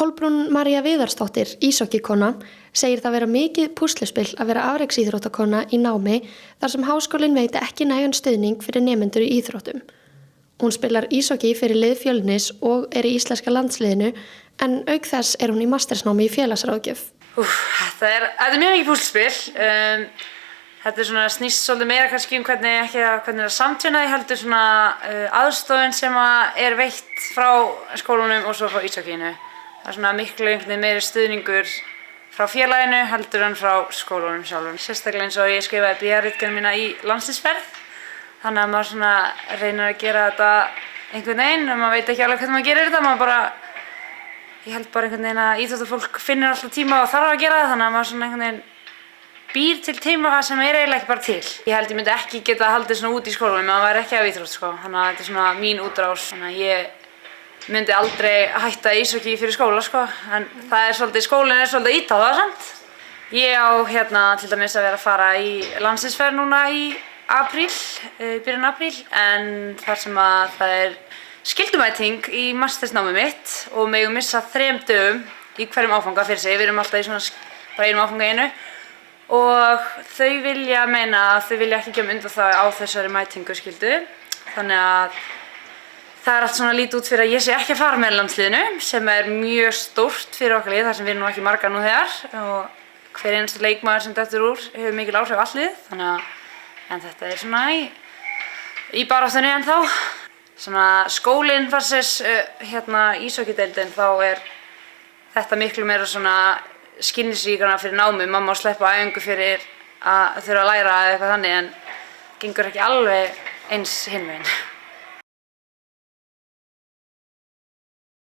Kolbrún María Viðarsdóttir, íshokkíkona, segir það vera mikið púsluspil að vera afreksíþróttakona í námi þar sem háskólinn veiti ekki nægan stuðning fyrir nemendur í íþróttum. Hún spilar íshokki fyrir lið Fjölnis og í íslenska landsliðinu en auk þess hún í mastersnámi í félagsráðgjöf. Þetta er mjög mikið púsluspil. Þetta snýst svolítið meira kannski hvernig það samtvinna því heldur aðstoðin sem veitt frá skólanum og svo frá íshokkíinu. Það er miklu meiri stuðningur frá félaginu heldur en frá skólanum sjálfum. Sérstaklega eins og ég skrifaði BA-ritgerð mína í landsliðsferð. Þannig að maður reynir að gera þetta einhvern veginn og maður veit ekki alveg hvernig maður gerir þetta. Ég held bara einhvern veginn að íþróttafólk finnur alltaf tíma og þarf að gera það, þannig að maður einhvern veginn býr til tíma sem eiginlega ekki bara til. Ég held ég myndi ekki geta haldið út í skólanum ef maður væri ekki af íþrótt, Þannig að þetta er mín útrás. Þannig að ég myndi aldrei hætta íshokki fyrir skóla, En skólinn er svolítið ít á það samt. Ég á til dæmis að vera að fara í landsliðsferð núna í byrjun apríl, en þar sem að það er skyldumæting í mastersnámi mitt og megum missa 3 dögum í hverjum áfanga fyrir sig. Við erum alltaf í bara einum áfanga í einu og þau vilja meina að þau vilja ekki gefa undan það á þessari mætingu skyldu. Þannig að það er allt lítið út fyrir að ég sé ekki að fara með landsliðinu sem er mjög stórt fyrir okkar lið þar sem við erum ekki margar nú þegar og hver einasta leikmaður sem dettur úr hefur mikil áhrif á allt liðið. En þetta er í baráttunni ennþá. Skólinn versus íshokkídeildin, þá er þetta miklu meira skilningsríkara fyrir námi. Mamma má sleppa æfingu fyrir að þurfa að læra eða eitthvað þannig en gengur ekki alveg eins hinn veginn.